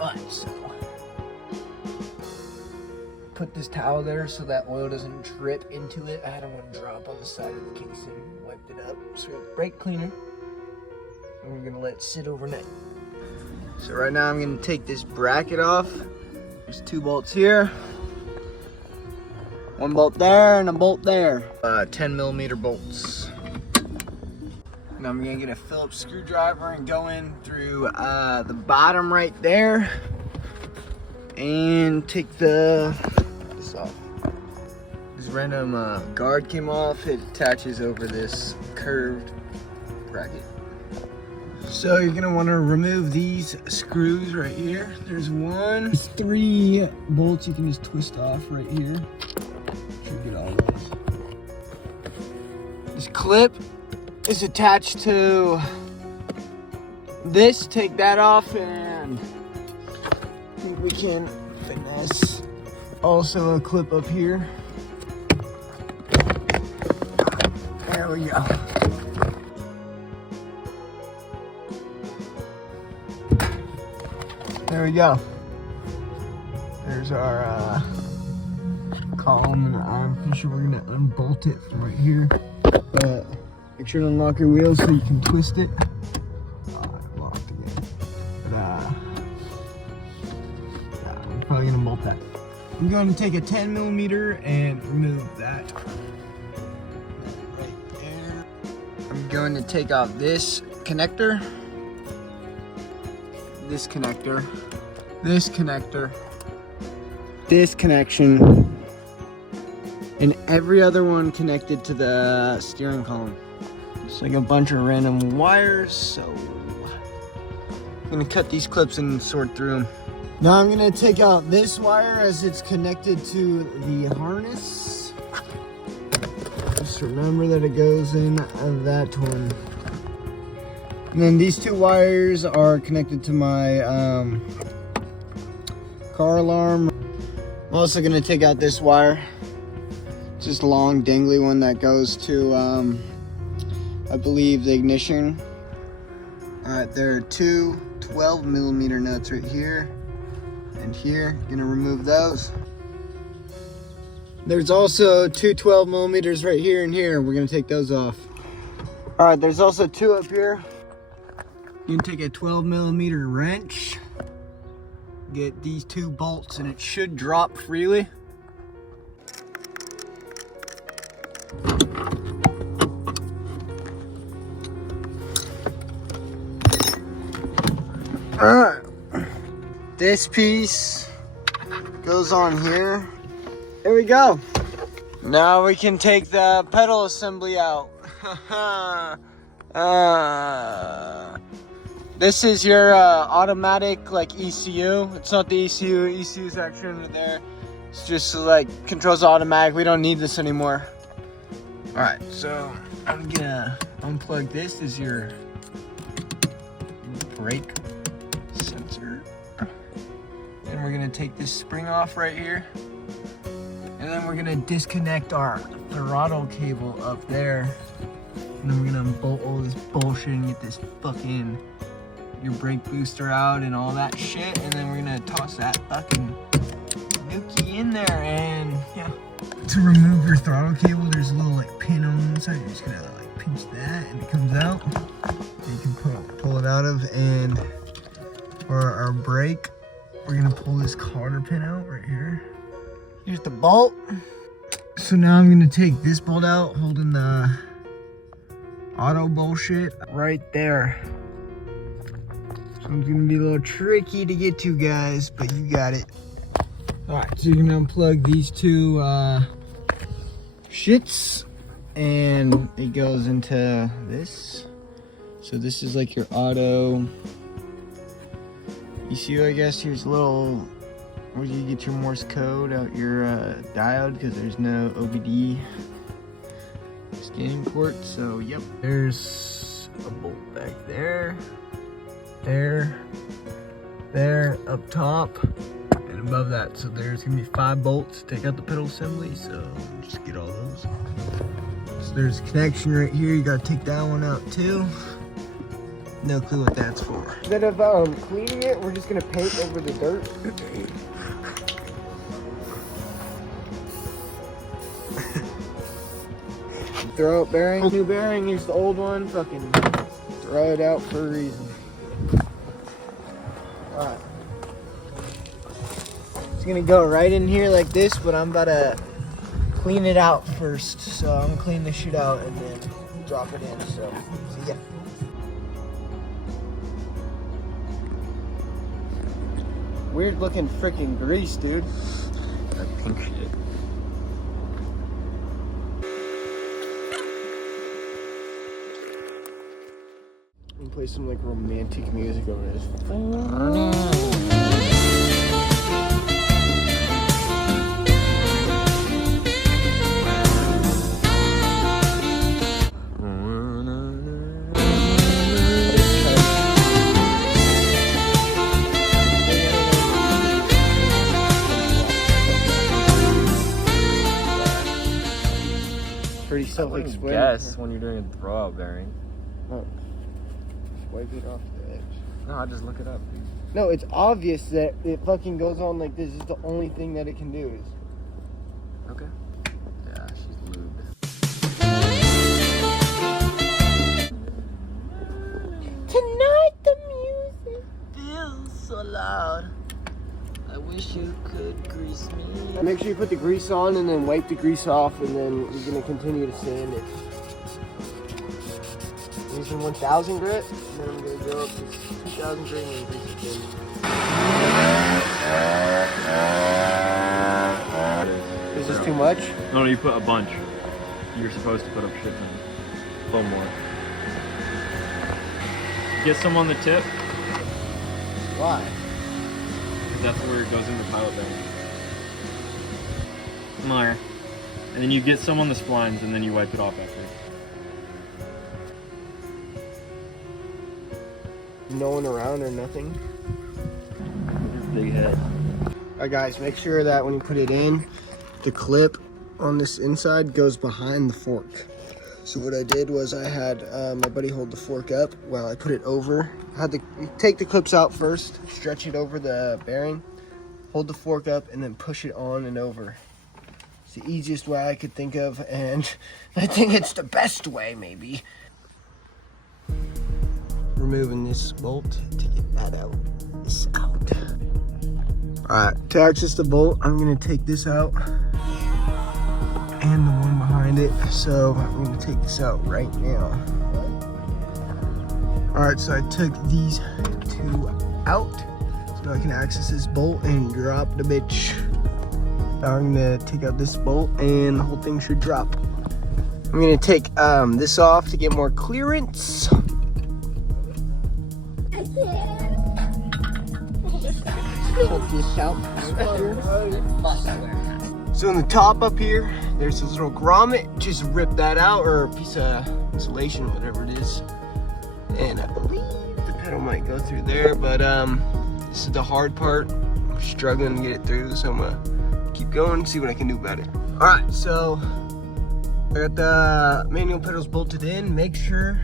Alright, so put this towel there so that oil doesn't drip into it. I had one drop on the side of the casing, wiped it up. So brake cleaner, and we're gonna let it sit overnight. So right now I'm gonna take this bracket off. There's 2 bolts here, 1 bolt there and a bolt there. 10mm bolts. Now I'm gonna get a Phillips screwdriver and go in through the bottom right there and take this off. This random guard came off. It attaches over this curved bracket. So you're gonna want to remove these screws right here. There's 3 bolts you can just twist off right here. Should get all those. This clip is attached to this. Take that off, and I think we can finesse. Also a clip up here. There we go. There we go. There's our column, and I'm pretty sure we're gonna unbolt it from right here. But make sure to unlock your wheels so you can twist it. Locked again. But I'm probably gonna bolt that. I'm going to take a 10mm and remove that right there. I'm going to take off this connector, this connector, this connector, this connection, and every other one connected to the steering column. It's like a bunch of random wires, so I'm gonna cut these clips and sort through them. Now I'm gonna take out this wire as it's connected to the harness. Just remember that it goes in that one. And then these 2 wires are connected to my car alarm. I'm also gonna take out this wire. It's just a long dangly one that goes to, I believe, the ignition. Alright, there are 2 12mm nuts right here and here. Gonna remove those. There's also 2 12mm right here and here. We're gonna take those off. Alright, there's also 2 up here. You can take a 12mm wrench, get these 2 bolts, and it should drop freely. Alright, this piece goes on here. There we go. Now we can take the pedal assembly out. This is your automatic like ECU. It's not the ECU. ECU is actually under there. It's just like controls automatic. We don't need this anymore. All right, so I'm gonna unplug this. This is your brake sensor, and we're gonna take this spring off right here, and then we're gonna disconnect our throttle cable up there, and then we're gonna bolt all this bullshit and get this fucking your brake booster out and all that shit, and then we're gonna toss that fucking nookie in there. And yeah, to remove your throttle cable, there's a little like pin on the inside. You're just gonna like pinch that and it comes out, and you can pull it out of. And for our brake, we're gonna pull this cotter pin out right here. Here's the bolt. So now I'm gonna take this bolt out, holding the auto bullshit right there. So it's gonna be a little tricky to get to, guys, but you got it. All right, so you're gonna unplug these 2 shits, and it goes into this. So this is like your auto ECU, I guess. Here's a little where you get your Morse code out your diode, because there's no OBD scanning port. So yep, there's a bolt back there, there, up top, and above that. So there's gonna be 5 bolts to take out the pedal assembly, so just get all those. So there's a connection right here. You gotta take that one out too. No clue what that's for. Instead of cleaning it, we're just gonna paint over the dirt. Throw out bearing, new bearing, use the old one, fucking throw it out for a reason. Alright. It's gonna go right in here like this, but I'm about to clean it out first. So I'm gonna clean this shit out and then drop it in. So, see ya. Weird looking freaking grease, dude. That pink shit. And play some like romantic music over this. Pretty self-explanatory. Guess when you're doing a throwout bearing. Oh. Wipe it off the edge. No, I just look it up, dude. No, it's obvious that it fucking goes on like this. It's the only thing that it can do is. Okay. Yeah, she's lubed. Tonight the music Feels so loud. I wish you could grease me. Make sure you put the grease on and then wipe the grease off, and then you're gonna continue to sand it. Using 1000 grit, and then I'm gonna go up to 2000 grit and grease it in. Is this too much? No, you put a bunch. You're supposed to put a shit ton. A little more. Get some on the tip. Why? That's where it goes in the pilot bearing. More. And then you get some on the splines, and then you wipe it off after. No one around or nothing? Big head. Alright guys, make sure that when you put it in, the clip on this inside goes behind the fork. So what I did was I had my buddy hold the fork up while I put it over. I had to take the clips out first, stretch it over the bearing, hold the fork up, and then push it on and over. It's the easiest way I could think of, and I think it's the best way, maybe. Removing this bolt to get that out. This out. Alright, to access the bolt, I'm gonna take this out and the one behind it. So I'm gonna take this out right now. Alright, so I took these two out so I can access this bolt and drop the bitch. Now I'm gonna take out this bolt and the whole thing should drop. I'm gonna take this off to get more clearance. So in the top up here, there's this little grommet. Just rip that out, or a piece of insulation, whatever it is. And I believe the pedal might go through there, but this is the hard part. I'm struggling to get it through, so I'm gonna keep going and see what I can do about it. All right, so I got the manual pedals bolted in. Make sure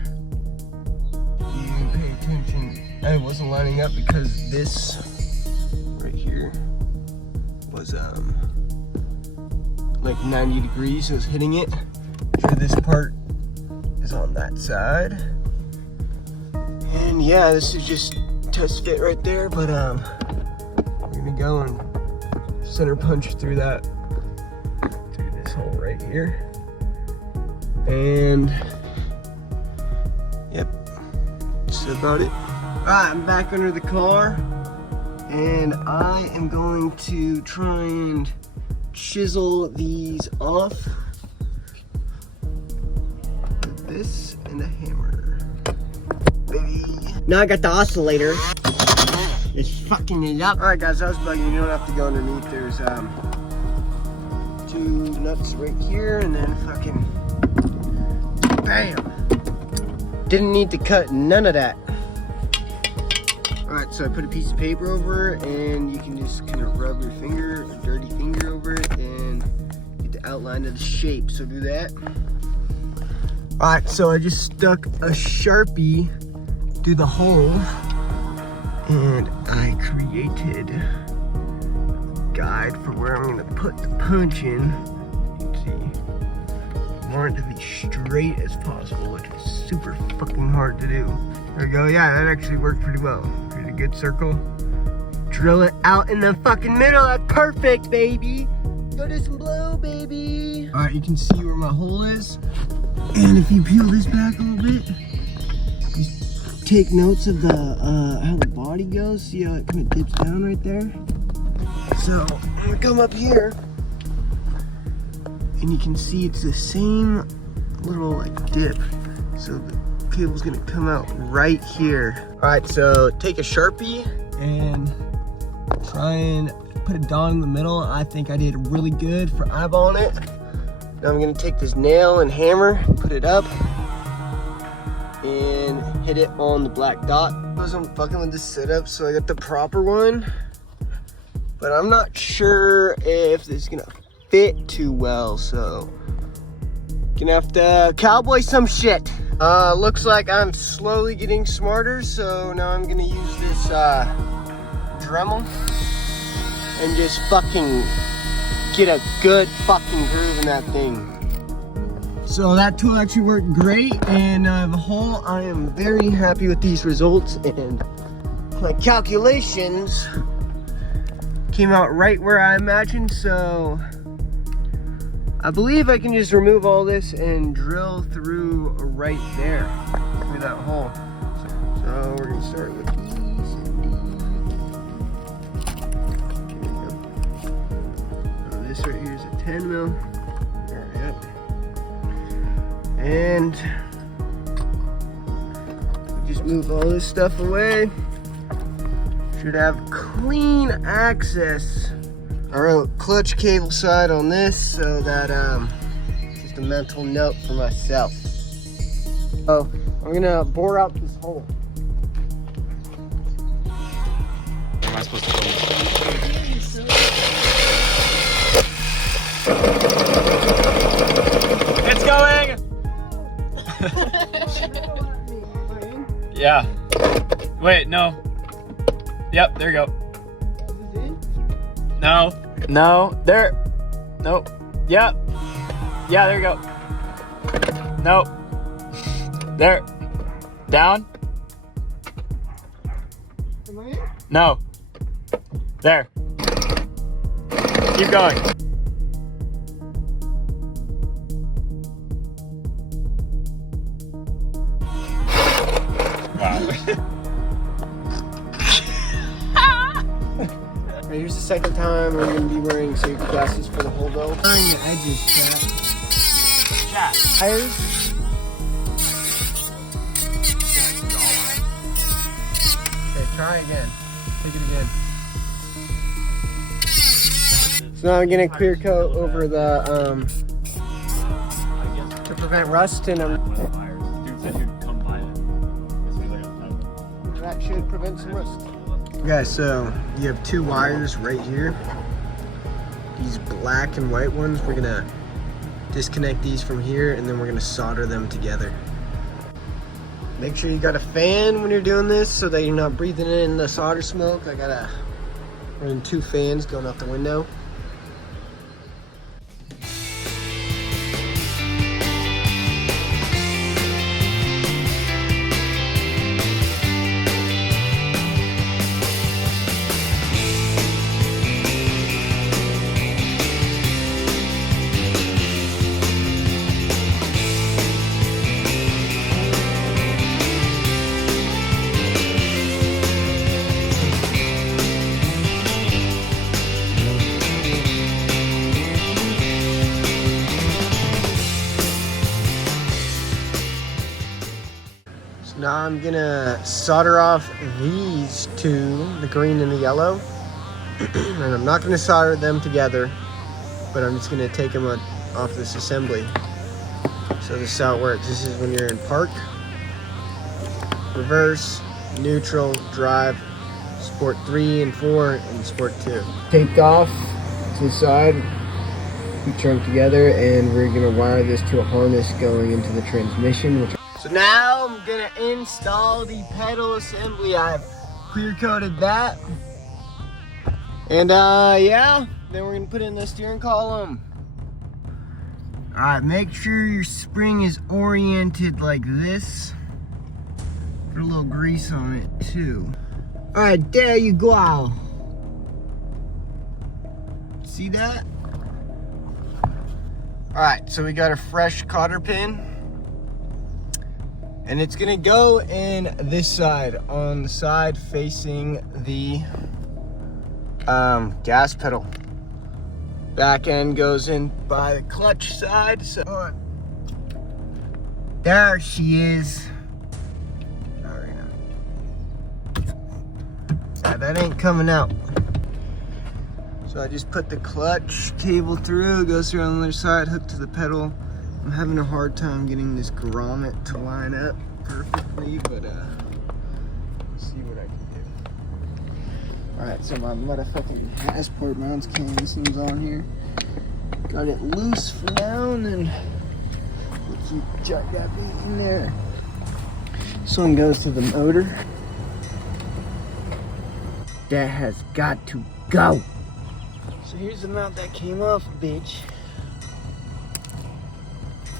you pay attention. I wasn't lining up because this right here was like 90 degrees, so it's hitting it. So this part is on that side. And yeah, this is just test fit right there, but we're gonna go and center punch through that, through this hole right here. And yep, that's about it. Alright, I'm back under the car, and I am going to try and chisel these off with this and a hammer, baby. Now I got the oscillator. It's fucking it up. Alright guys, I was bugging. You don't have to go underneath. There's two nuts right here, and then fucking bam. Didn't need to cut none of that. Alright, so I put a piece of paper over it, and you can just kind of rub your finger, a dirty finger over it, and get the outline of the shape. So do that. Alright, so I just stuck a Sharpie do the hole, and I created a guide for where I'm gonna put the punch in. You can see, I want it to be straight as possible, which is super fucking hard to do. There we go. Yeah, that actually worked pretty well. Create a good circle. Drill it out in the fucking middle. That's perfect, baby. Go do some blow, baby. All right, you can see where my hole is. And if you peel this back a little bit, just take notes of the how the body goes. See how it kind of dips down right there? So I'm gonna come up here, and you can see it's the same little like dip. So the cable's gonna come out right here. All right, so take a Sharpie and try and put a dot in the middle. I think I did really good for eyeballing it. Now I'm gonna take this nail and hammer, put it up, and hit it on the black dot. I'm fucking with this setup, so I got the proper one, but I'm not sure if this is gonna fit too well, so gonna have to cowboy some shit. Looks like I'm slowly getting smarter, so now I'm gonna use this Dremel and just fucking get a good fucking groove in that thing. So that tool actually worked great, and the whole, I am very happy with these results, and my calculations came out right where I imagined, so I believe I can just remove all this and drill through right there through that hole. So we're gonna start with these and these. So this right here is a 10 mil. Yep. And just move all this stuff away. Should have clean access. I wrote clutch cable side on this, so that just a mental note for myself. So I'm gonna bore out this hole. Am I supposed to film this? It's going! Yeah. Wait, no. Yep, there you go. No. No. There. Nope. Yep. Yeah, there you go. Nope. There. Down. Am I in? No. There. Keep going. Wow. Right, here's the second time I'm gonna be wearing safety glasses for the whole bow. Wearing the edges, chat. Tires. Okay, try again. Take it again. So now I'm gonna clear coat over the to prevent rust, and Dude said you'd come by it. that should prevent some rust. Okay, so you have two wires right here. These black and white ones, we're gonna disconnect these from here, and then we're gonna solder them together. Make sure you got a fan when you're doing this so that you're not breathing in the solder smoke. I gotta run 2 fans going out the window. Now I'm gonna solder off these two, the green and the yellow. And I'm not gonna solder them together, but I'm just gonna take them off this assembly. So this is how it works. This is when you're in park, reverse, neutral, drive, sport 3 and 4, and sport 2. Taped off to the side, we turn them together, and we're gonna wire this to a harness going into the transmission, which So now I'm gonna install the pedal assembly. I've clear coated that. And yeah, then we're gonna put in the steering column. All right, make sure your spring is oriented like this. Put a little grease on it too. All right, there you go. See that? All right, so we got a fresh cotter pin. And it's gonna go in this side, on the side facing the gas pedal. Back end goes in by the clutch side. So there she is. Yeah, that ain't coming out. So I just put the clutch cable through, goes through on the other side, hooked to the pedal. I'm having a hard time getting this grommet to line up perfectly, but let's see what I can do. Alright, so my motherfucking passport mounts casing's on here. Got it loose for now, and then we'll keep that in there. This one goes to the motor. That has got to go. So here's the mount that came off, bitch.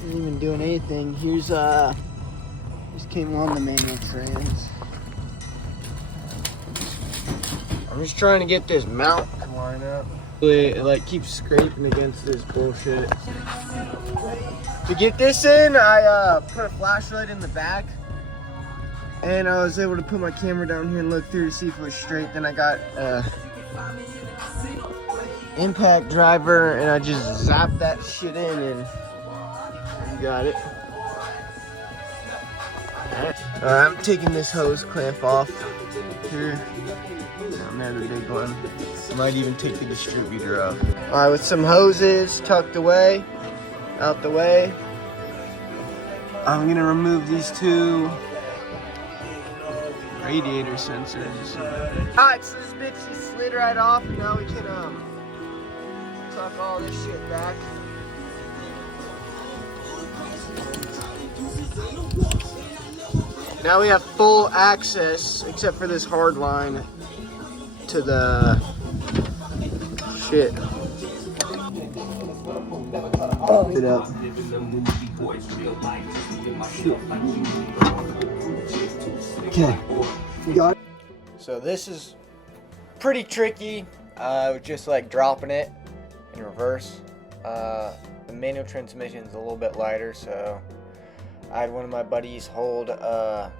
Isn't even doing anything. Here's this came on the manual trans. I'm just trying to get this mount to line up. It like keeps scraping against this bullshit. To get this in, I put a flashlight in the back, and I was able to put my camera down here and look through to see if it was straight. Then I got impact driver, and I just zapped that shit in, and you got it. I'm taking this hose clamp off here. Down there, the big one. Might even take the distributor off. Alright, with some hoses tucked away, out the way, I'm gonna remove these two radiator sensors. Alright, so this bitch just slid right off, and now we can tuck all this shit back. Now we have full access, except for this hard line, to the shit. Pump it up. Okay, you got it. So this is pretty tricky. With just like dropping it in reverse. The manual transmission is a little bit lighter, so I had one of my buddies hold a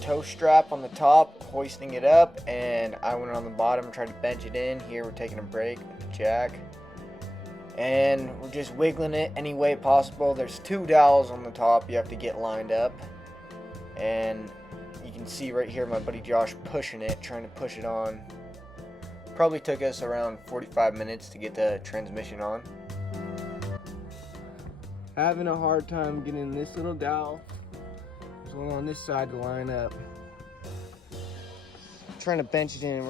tow strap on the top, hoisting it up, and I went on the bottom and tried to bench it in. Here we're taking a break with the jack, and we're just wiggling it any way possible. There's two dowels on the top you have to get lined up, and you can see right here my buddy Josh pushing it, trying to push it on. Probably took us around 45 minutes to get the transmission on. Having a hard time getting this little dowel. There's one on this side to line up. Trying to bench it in.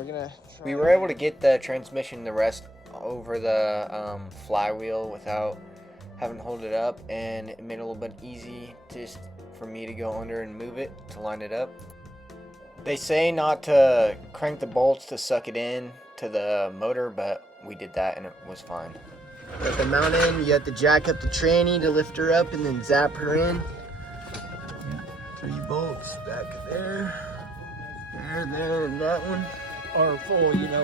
We were able to get the transmission to rest over the flywheel without having to hold it up, and it made it a little bit easy just for me to go under and move it to line it up. They say not to crank the bolts to suck it in to the motor, but we did that and it was fine. Got the mount in, you have to jack up the tranny to lift her up and then zap her in. 3 bolts back there, there, and that one. Or full, you know.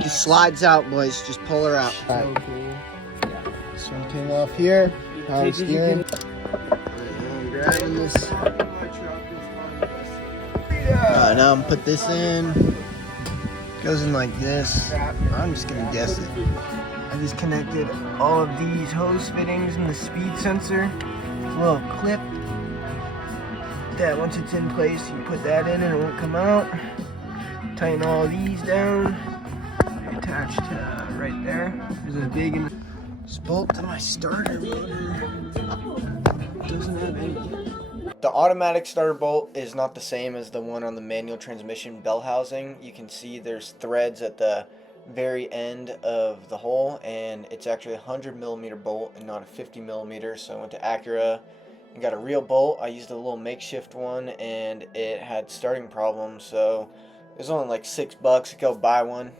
Just slides out, boys. Just pull her out. So Right. cool. Yeah. This one came off here. Power steering. I'm grabbing this. Now I'm gonna put this in. Goes in like this. I'm just gonna guess it. I just connected all of these hose fittings and the speed sensor. There's a little clip that once it's in place, you put that in and it won't come out. Tighten all these down. Attached right there. There's a big bolt to my starter motor. Doesn't have any. The automatic starter bolt is not the same as the one on the manual transmission bell housing. You can see there's threads at the very end of the hole, and it's actually a 100mm bolt and not a 50mm. So I went to Acura I got a real bolt. I used a little makeshift one, and it had starting problems, so it was only like $6 to go buy one.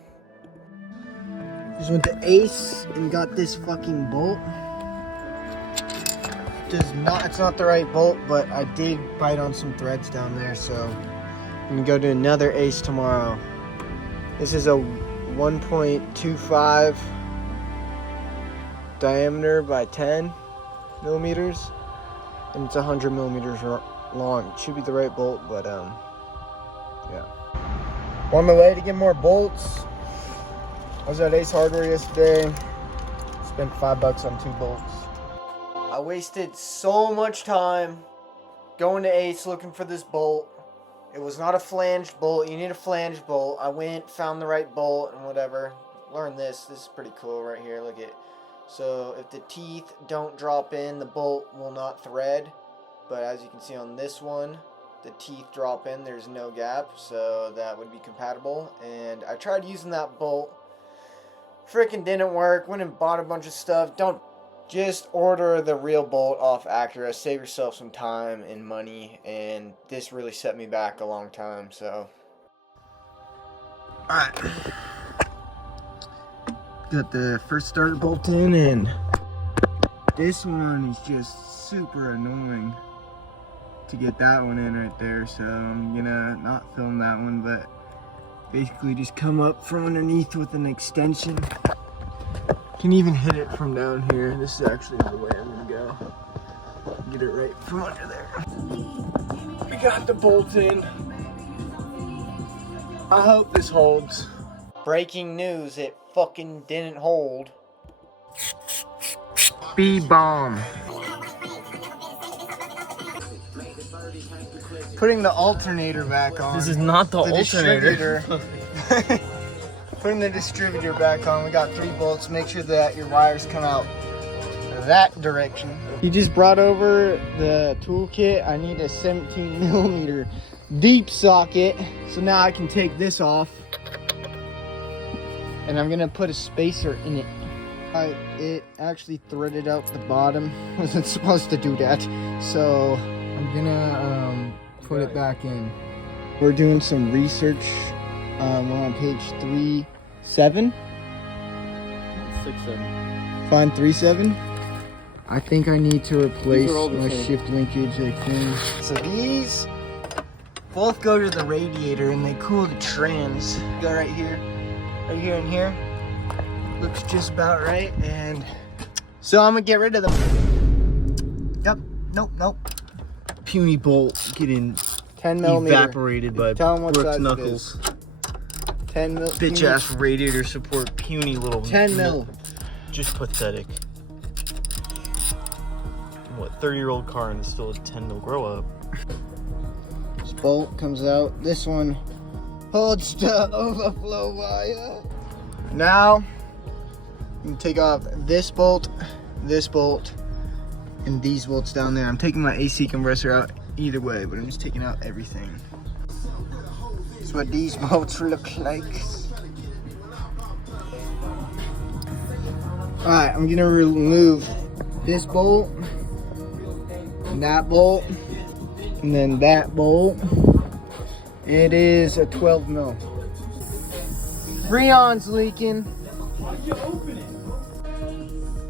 Just went to Ace and got this fucking bolt. It's not the right bolt, but I did bite on some threads down there, so I'm gonna go to another Ace tomorrow. This is a 1.25 diameter by 10 millimeters, and it's 100 millimeters long. It should be the right bolt, but yeah. On my way to get more bolts. I was at Ace Hardware yesterday. Spent $5 on 2 bolts. I wasted so much time going to Ace looking for this bolt. It was not a flanged bolt. You need a flanged bolt. I went, found the right bolt, and whatever. Learned this. This is pretty cool right here. Look at. So if the teeth don't drop in, the bolt will not thread. But as you can see on this one, the teeth drop in. There's no gap, so that would be compatible. And I tried using that bolt. Freaking didn't work. Went and bought a bunch of stuff. Don't just order the real bolt off Acura. Save yourself some time and money. And this really set me back a long time. So, alright. Got the first starter bolt in, and this one is just super annoying to get that one in right there. So I'm gonna not film that one, but basically just come up from underneath with an extension. Can even hit it from down here. This is actually the way I'm gonna go. Get it right from under there. We got the bolt in. I hope this holds. Breaking news, it fucking didn't hold. B-bomb. Putting the alternator back on. This is not the alternator. Putting the distributor back on. We got 3 bolts. Make sure that your wires come out that direction. He just brought over the toolkit. I need a 17 millimeter deep socket. So now I can take this off. And I'm gonna put a spacer in it. It actually threaded out the bottom. Wasn't supposed to do that. So I'm gonna put it back in. We're doing some research. We're on page 3.7. 6.7. Find 3.7. I think I need to replace my shift linkage, I think. So these both go to the radiator, and they cool the trans. Go right here and here. Looks just about right, and so I'm gonna get rid of them. Yep. Nope. Puny bolt getting 10 millimeter. evaporated by Tell them what Brooks size Knuckles. it is. 10 mil. Bitch ass radiator support, puny little. 10 mil. Just pathetic. What, 30-year-old car and it's still a 10 mil grow up. This bolt comes out. This one holds the overflow wire. Now, I'm gonna take off this bolt, and these bolts down there. I'm taking my AC compressor out either way, but I'm just taking out everything. That's what these bolts look like. Alright, I'm gonna remove this bolt, and that bolt, and then that bolt. It is a 12 mil. Freon's leaking. Why'd you open it?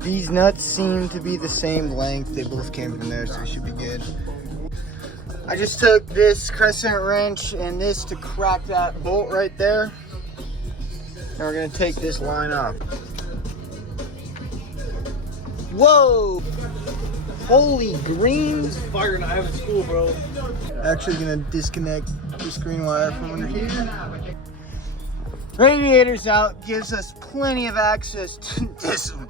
These nuts seem to be the same length. They both came from there, so it should be good. I just took this crescent wrench and this to crack that bolt right there. And we're gonna take this line off. Whoa! Holy greens! Fire and I have in school, bro. Actually gonna disconnect this green wire from under here. Radiator's out, gives us plenty of access to this one.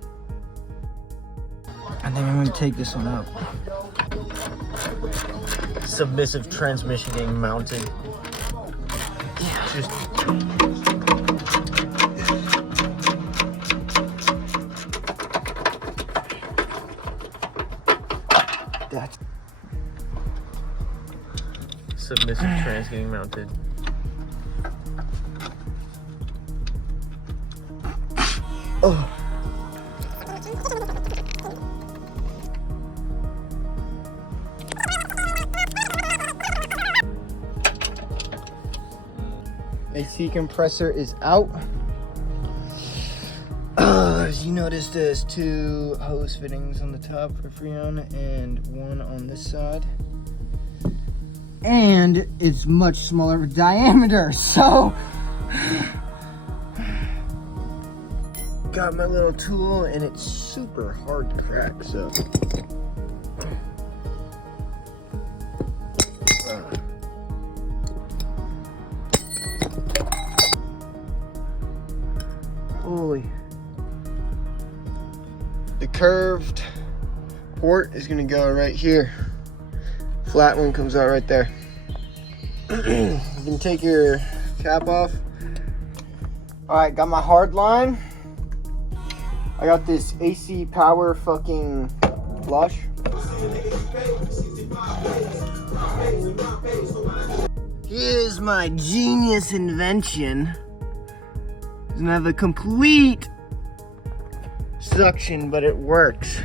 And then I'm gonna take this one out. Submissive transmission getting mounted. Just That's submissive trans getting mounted. oh. AC compressor is out. As you notice, there's 2 hose fittings on the top for Freon and 1 on this side. And it's much smaller diameter, so got my little tool and it's super hard to crack, so holy. The curved port is gonna go right here. Flat one comes out right there. You can take your cap off. All right, got my hard line. I got this AC power fucking flush. Here's my genius invention. Doesn't have a complete suction, but it works.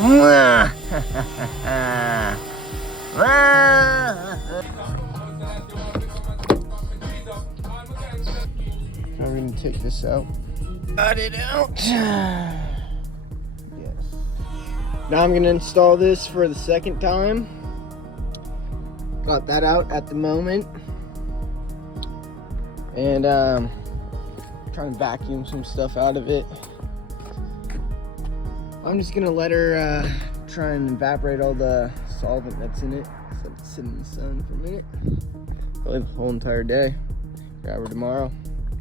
Now we're gonna take this out. Got it out. Yes. Now I'm gonna install this for the second time. Got that out at the moment. And trying to vacuum some stuff out of it. I'm just gonna let her try and evaporate all the solvent that's in it. So let it sit in the sun for a minute. Probably the whole entire day. Grab her tomorrow.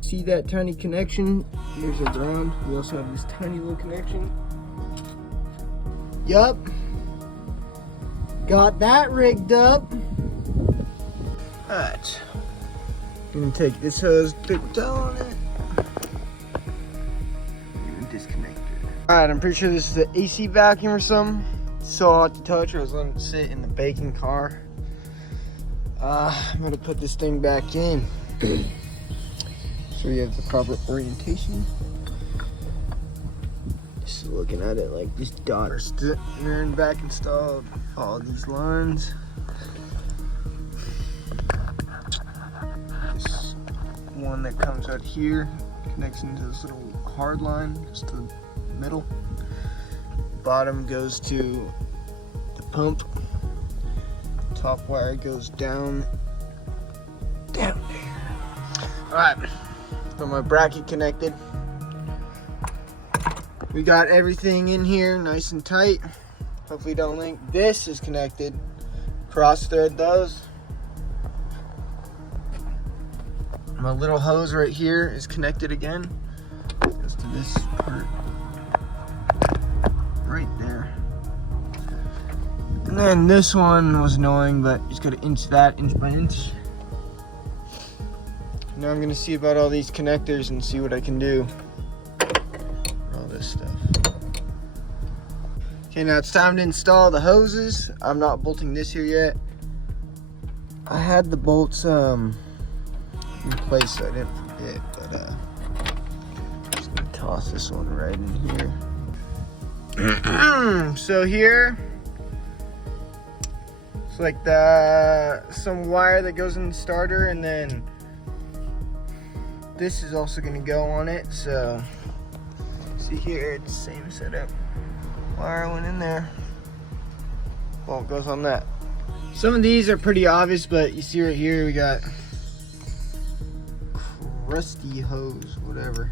See that tiny connection? There's our ground. We also have this tiny little connection. Yup. Got that rigged up. Alright. Gonna take this hose, put the towel on it. Disconnect it. Alright, I'm pretty sure this is the AC vacuum or something. It's so hot to touch. I was letting it sit in the baking car. I'm gonna put this thing back in. So you have the proper orientation. Just looking at it like this daughter stood there and back installed. All these lines. This one that comes out here connects into this little hard line, just the middle. Bottom goes to the pump. Top wire goes down there. All right, got my bracket connected. We got everything in here nice and tight. Hopefully don't leak. This is connected. Cross thread those. My little hose right here is connected again. Goes to this part right there. And then this one was annoying, but just gotta inch that inch by inch. Now I'm gonna see about all these connectors and see what I can do. All this stuff. Okay, now it's time to install the hoses. I'm not bolting this here yet. I had the bolts in place so I didn't forget, but just gonna toss this one right in here. So here, it's like some wire that goes in the starter, and then this is also gonna go on it. So see here, it's the same setup. Wire went in there. Well, it goes on that. Some of these are pretty obvious, but you see right here, we got crusty hose, whatever.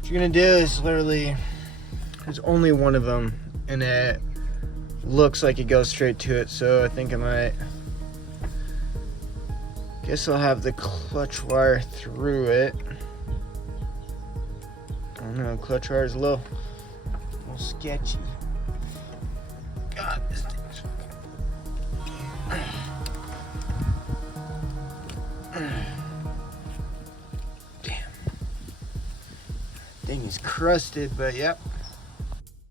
What you're gonna do is literally, there's only one of them, and it looks like it goes straight to it, so I think I might, guess I'll have the clutch wire through it. I don't know, clutch wire is a little sketchy. God, this thing's damn. Thing is crusted, but yep.